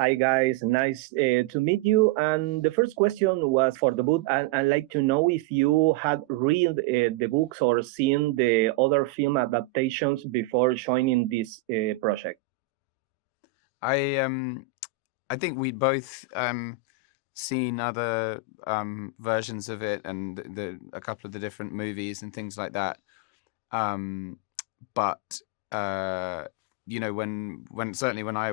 Hi guys, nice to meet you. And the first question was for the book. I'd like to know if you had read the books or seen the other film adaptations before joining this project. I think we'd both seen other versions of it and a couple of the different movies and things like that. But when certainly when I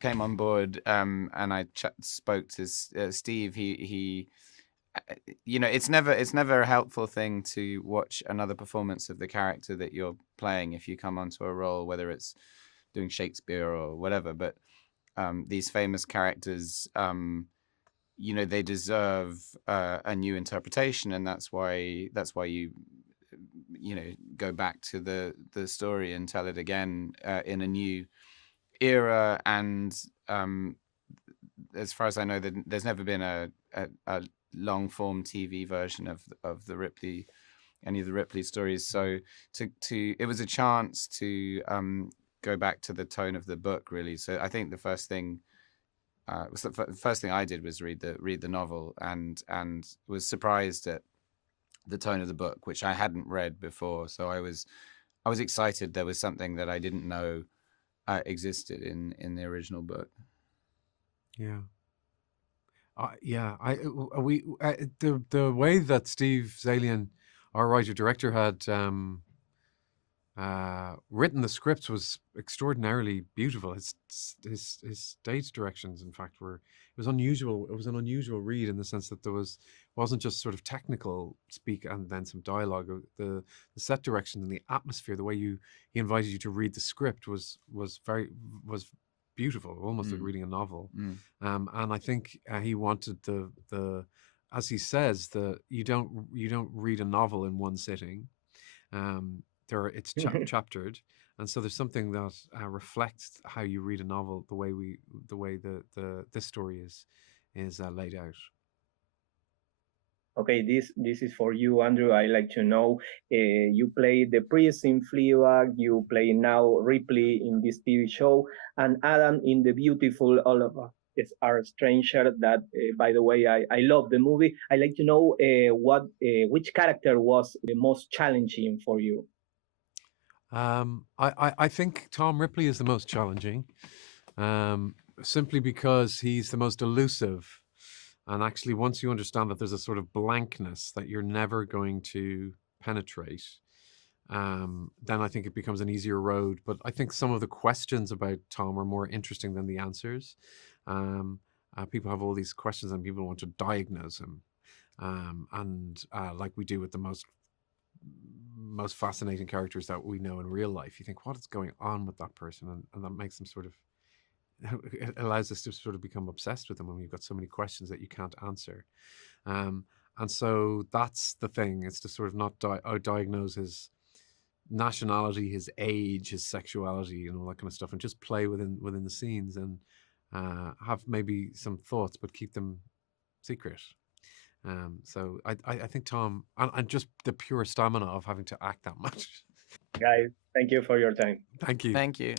came on board and I spoke to Steve, he it's never a helpful thing to watch another performance of the character that you're playing if you come onto a role, whether it's doing Shakespeare or whatever. But these famous characters, they deserve a new interpretation, and that's why you go back to the story and tell it again in a new era. And as far as I know, there's never been a long form TV version of any of the Ripley stories. So it was a chance to go back to the tone of the book, really. So I think the first thing I did was read the novel and was surprised at the tone of the book, which I hadn't read before. So I was excited. There was something that I didn't know existed in the original book. Yeah. The way that Steve Zailian, our writer director, had written the scripts was extraordinarily beautiful. His stage directions, in fact, it was unusual. It was an unusual read in the sense that wasn't just sort of technical speak and then some dialogue. The set direction and the atmosphere, the way he invited you to read the script was beautiful, almost like reading a novel. And I think he wanted the as he says, you don't read a novel in one sitting. It's chaptered, and so there's something that reflects how you read a novel, the way this story is laid out. Okay, this is for you, Andrew. I like to know you play the priest in Fleabag, you play now Ripley in this TV show, and Adam in the beautiful All of Us Are Stranger. That, by the way, I love the movie. I like to know which character was the most challenging for you. I think Tom Ripley is the most challenging, simply because he's the most elusive. And actually, once you understand that there's a sort of blankness that you're never going to penetrate, then I think it becomes an easier road. But I think some of the questions about Tom are more interesting than the answers. People have all these questions and people want to diagnose him. And like we do with the most fascinating characters that we know in real life, you think, what is going on with that person? And that makes them sort of, it allows us to sort of become obsessed with them when you've got so many questions that you can't answer. And so that's the thing. It's to sort of not diagnose his nationality, his age, his sexuality, and all that kind of stuff, and just play within the scenes and have maybe some thoughts, but keep them secret. So I think Tom, and just the pure stamina of having to act that much. Guys, thank you for your time. Thank you. Thank you.